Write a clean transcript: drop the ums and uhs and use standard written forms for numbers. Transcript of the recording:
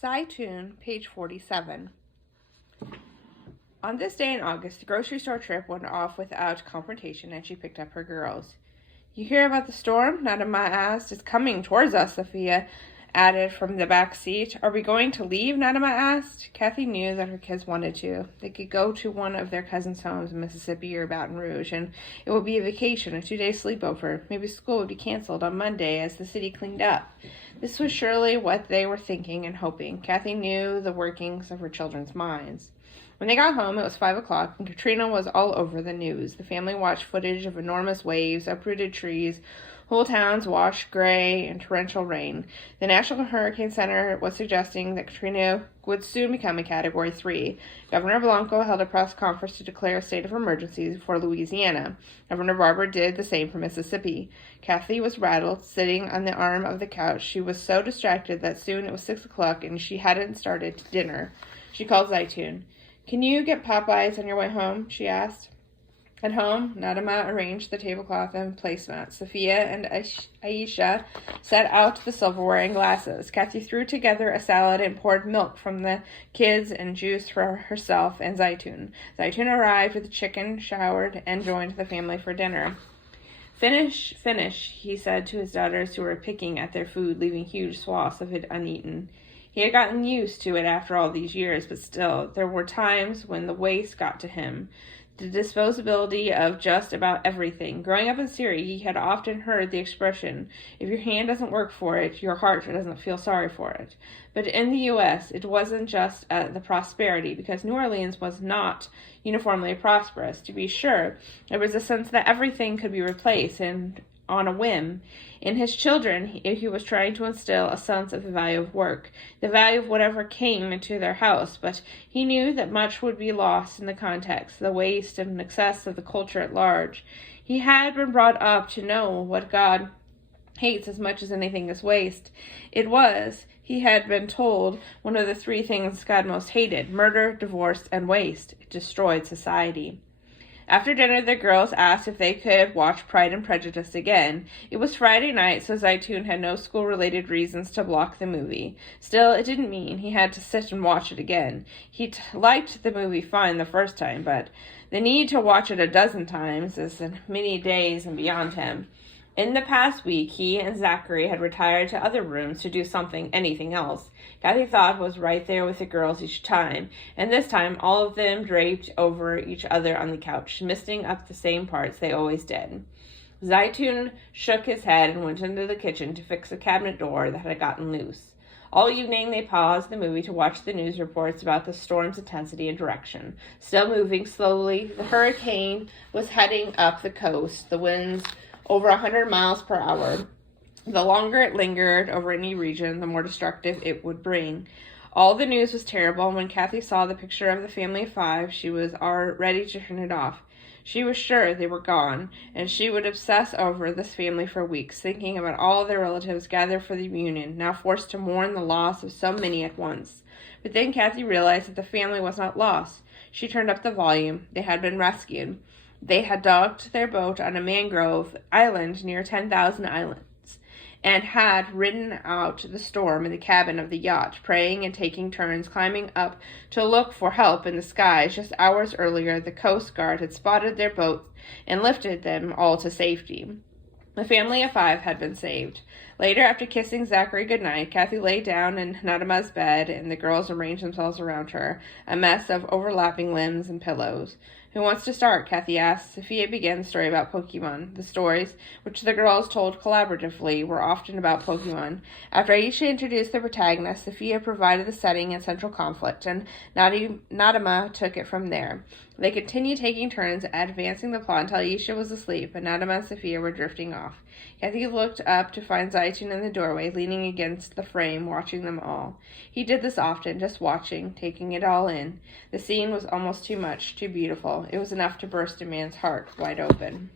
Zeitoun, page 47. On this day in August, the grocery store trip went off without confrontation, and she picked up her girls. "You hear about the storm?" Nadama asked. "It's coming towards us," Sophia added from the back seat. "Are we going to leave?" Nadama asked. Kathy knew that her kids wanted to. They could go to one of their cousins' homes in Mississippi or Baton Rouge, and it would be a vacation, a 2-day sleepover. Maybe school would be canceled on Monday as the city cleaned up. This was surely what they were thinking and hoping. Kathy knew the workings of her children's minds. When they got home, it was 5 o'clock, and Katrina was all over the news. The family watched footage of enormous waves, uprooted trees, whole towns washed gray in torrential rain. The National Hurricane Center was suggesting that Katrina would soon become a Category 3. Governor Blanco held a press conference to declare a state of emergency for Louisiana. Governor Barber did the same for Mississippi. Kathy was rattled, sitting on the arm of the couch. She was so distracted that soon it was 6 o'clock and she hadn't started dinner. She called Zeitoun. "Can you get Popeyes on your way home?" she asked. At home, Nadama arranged the tablecloth and placemats. Sophia and Aisha set out the silverware and glasses. Kathy threw together a salad and poured milk from the kids and juice for herself and Zeitoun. Zeitoun arrived with the chicken, showered, and joined the family for dinner. Finish, he said to his daughters who were picking at their food, leaving huge swaths of it uneaten. He had gotten used to it after all these years, but still, there were times when the waste got to him. The disposability of just about everything. Growing up in Syria, he had often heard the expression, "If your hand doesn't work for it, your heart doesn't feel sorry for it." But in the U.S., it wasn't just the prosperity, because New Orleans was not uniformly prosperous. To be sure, there was a sense that everything could be replaced, and on a whim. In his children, he was trying to instill a sense of the value of work, the value of whatever came into their house, but he knew that much would be lost in the context, the waste and excess of the culture at large. He had been brought up to know what God hates as much as anything is waste. It was, he had been told, one of the 3 things God most hated: murder, divorce, and waste. It destroyed society. After dinner, the girls asked if they could watch Pride and Prejudice again. It was Friday night, so Zeitoun had no school-related reasons to block the movie. Still, it didn't mean he had to sit and watch it again. He liked the movie fine the first time, but the need to watch it a dozen times is many days and beyond him. In the past week, he and Zachary had retired to other rooms to do anything else. Kathy thought was right there with the girls each time, and this time all of them draped over each other on the couch, misting up the same parts they always did. Zeitoun shook his head and went into the kitchen to fix a cabinet door that had gotten loose. All evening they paused the movie to watch the news reports about the storm's intensity and direction. Still moving slowly, the hurricane was heading up the coast, the winds over 100 miles per hour. The longer it lingered over any region, the more destructive it would bring. All the news was terrible, and when Kathy saw the picture of the family of 5, she was ready to turn it off. She was sure they were gone, and she would obsess over this family for weeks, thinking about all their relatives gathered for the reunion, now forced to mourn the loss of so many at once. But then Kathy realized that the family was not lost. She turned up the volume. They had been rescued. They had docked their boat on a mangrove island near 10,000 Islands and had ridden out the storm in the cabin of the yacht, praying and taking turns climbing up to look for help in the skies. Just hours earlier, the Coast Guard had spotted their boat and lifted them all to safety. The family of 5 had been saved. Later, after kissing Zachary goodnight, Kathy lay down in Nadama's bed, and the girls arranged themselves around her, a mess of overlapping limbs and pillows. "Who wants to start?" Kathy asked. Sophia began the story about Pokemon. The stories, which the girls told collaboratively, were often about Pokemon. After Aisha introduced the protagonist, Sophia provided the setting and central conflict, and Nadama took it from there. They continued taking turns advancing the plot until Aisha was asleep, and Nadama and Sophia were drifting off. Kathy looked up to find Zeitoun in the doorway, leaning against the frame, watching them all. He did this often, just watching, taking it all in. The scene was almost too much, too beautiful. It was enough to burst a man's heart wide open.